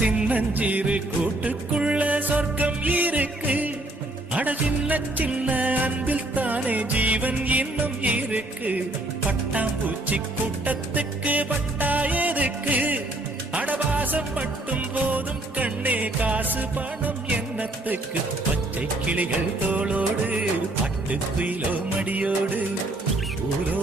சின்னஞ்சிறு கூட்டுக்குள்ள சொர்க்கம் இருக்கு அட சின்ன சின்ன அன்பில் தானே ஜீவன் இன்னும் இருக்கு பட்டாம்பூச்சி கூட்டத்துக்கு பட்டாயிருக்கு அடவாசம் மட்டும் போதும் கண்ணே காசு பணம் எண்ணத்துக்கு பச்சை கிளிகள் தோளோடு பட்டு குயிலோ மடியோடு ஊரோ